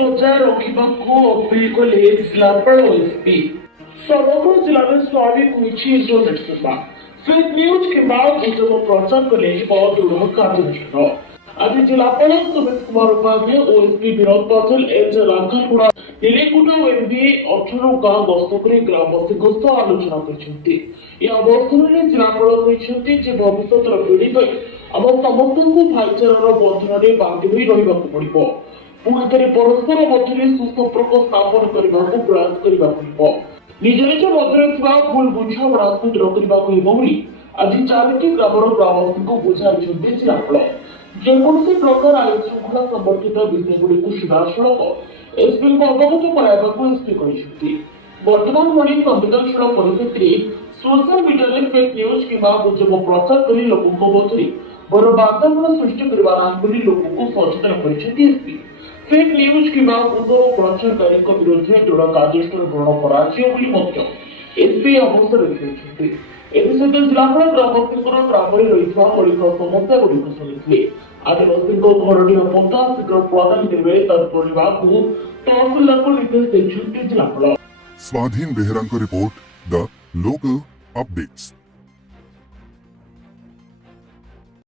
ବଜାୟ ରଖିବାକୁ ଅପିଲ କଲେ ଜିଲ୍ଲାପାଳ ଏସପି। ସମଗ୍ର ଜିଲ୍ଲାରେ ସ୍ୱାଭାବିକ ହୋଇଛି ଇଣ୍ଟରନେଟ ସେବା। ଫେକ୍ ନ୍ୟୁଜ କିମ୍ବା ଗୁଜବ ପ୍ରଚାର କଲେ ହେବ ଦୃଢ଼ କାର୍ଯ୍ୟାନୁଷ୍ଠାନ। ଆଜି ଜିଲ୍ଲାପାଳ ସୁମିତ କୁମାର ଉପାଧ୍ୟାୟ ଓ ଏସପି ବିନୋଦ ପଟେଲ ଏଚ୍ ଲାଙ୍କାଗୁଡ଼ା ନିଲିକୁଟା ଓ MBA 18 ଗାଁ ଗସ୍ତ କରି ଗ୍ରାମବାସୀଙ୍କ ସହ ଆଲୋଚନା କରିଛନ୍ତି। ଏହି ଅବସରରେ ଜିଲ୍ଲାପାଳ କହିଛନ୍ତି ଯେ ଭବିଷ୍ୟତର ପିଢ଼ି ପାଇଁ ଆମ ସମସ୍ତଙ୍କୁ ଭାଇଚାରାର ବନ୍ଧନରେ ବାନ୍ଧି ହୋଇ ରହିବାକୁ ପଡ଼ିବ। ପୁଣି ଥରେ ପରସ୍ପର ମଧ୍ୟରେ ସୁସମ୍ପର୍କ ସ୍ଥାପନ କରିବାକୁ ପ୍ରୟାସ କରିବାକୁ ହେବ। ନିଜ ନିଜ ମଧ୍ୟରେ ଥିବା ଭୁଲ ବୁଝାମଣାକୁ ଦୂର କରିବାକୁ ହେବ ବୋଲି ଆଜି 4ଟି ଗ୍ରାମର ଗ୍ରାମବାସୀଙ୍କୁ ବୁଝାଇଛନ୍ତି ଜିଲ୍ଲାପାଳ। ଯେକୌଣସି ପ୍ରକାର ଆଇନ ଶୃଙ୍ଖଳା ସମ୍ପର୍କିତ ବିଷୟଗୁଡ଼ିକୁ ସିଧାସଳଖ ଏସପିଙ୍କୁ ଅବଗତ କରାଇବାକୁ ଏସପି କହିଛନ୍ତି। ବର୍ତ୍ତମାନ ଭଳି ସମ୍ବେଦନଶୀଳ ପରିସ୍ଥିତିରେ ସୋସିଆଲ ମିଡିଆରେ ଫେକ୍ ନ୍ୟୁଜ କିମ୍ବା ଗୁଜବ ପ୍ରଚାର କରି ଲୋକଙ୍କ ମଧ୍ୟରେ ବଡ଼ ବାତାବରଣ ସୃଷ୍ଟି କରିବା ନାହିଁ ବୋଲି ଲୋକଙ୍କୁ ସଚେତନ କରିଛନ୍ତି ଏସପି। ଫେକ୍ ନ୍ୟୁଜ କିମ୍ବା ଗୁଜବ ପ୍ରଚାରକାରୀଙ୍କ ବିରୁଦ୍ଧରେ ଦୃଢ଼ କାର୍ଯ୍ୟାନୁଷ୍ଠାନ ଗ୍ରହଣ କରାଯିବ ବୋଲି ମଧ୍ୟ ଏସପି ଅବସରରେ କହିଛନ୍ତି। ଏଥିସହିତ ଜିଲ୍ଲାପାଳ ଗ୍ରାମବାସୀଙ୍କର ଗ୍ରାମରେ ରହିଥିବା ମୌଳିକ ସମସ୍ୟାଗୁଡ଼ିକୁ ଶୁଣିଥିଲେ। ଆଦିବାସୀଙ୍କ ଘରଟିର ପଟ୍ଟା ଶୀଘ୍ର ପ୍ରଦାନ ଦେବେ ତତ୍ପରିବାକୁ ତହସିଲଦାରଙ୍କୁ ନିର୍ଦ୍ଦେଶ ଦେଇଛନ୍ତି ଜିଲ୍ଲାପାଳ। स्वाधीन बेहरांको रिपोर्ट द लोकल अपडेट्स।